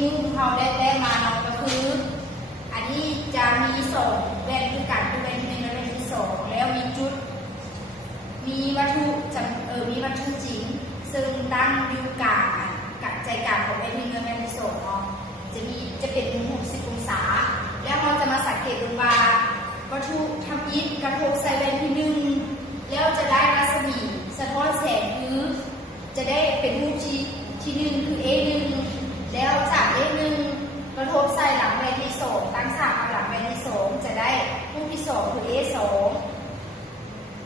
รูปเขาได้มาเนาะก็คืออันนี้จะมีสองแว่นคือกันคือแว่นที่หนึ่งและแว่นที่สองแล้วมีจุดมีวัตถุมีวัตถุจริงซึ่งตั้งอยู่กลางใจกลางของแว่นที่หนึ่งและแว่นที่สองเนาะจะเป็นมุม60 องศาแล้วเราจะมาสังเกตดูว่าวัตถุทำอิฐกระทบใส่แว่นที่หนึ่งแล้วจะได้รัศมีสะท้อนแสงคือจะได้เป็นรูปที่หนึ่งคือ A1 แล้วจาก A1 กระทบใส่หลังแว่นที่สองตั้งฉากกับหลังแว่นที่สองจะได้รูปที่สองคือ A2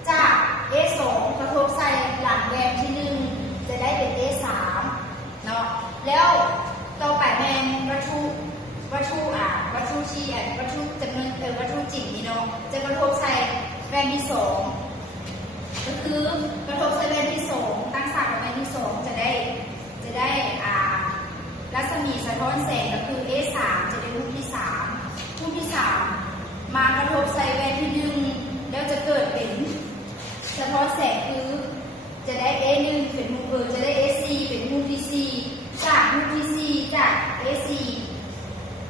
จาก A2 กระทบใส่หลังแว่นที่หนึ่งจะได้เป็น A3 เนาะแล้วต่อไปแมนวัตถุที่วัตถุจำนวนวัตถุจริงนี่เนาะจะกระทบใส่แว่นที่สองก็คือกระทบใส่แว่นที่สองตั้งฉากกับแว่นที่สองจะได้รัศมีสะท้อนแสงก็คือ A3 จะได้รูปที่3รูปที่3มากระทบใส่แว่นที่หนึ่งแล้วจะเกิดเป็นสะท้อนแสงคือจะได้ A1 เป็นรูปจะได้ A4 เป็นรูปที่4จากรูปที่4จาก A4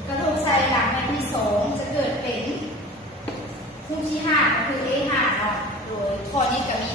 กระทบใส่หลังแว่นที่2จะเกิดเป็นรูปที่5ก็คือ A5 เนาะโดยข้อนี้ก็มี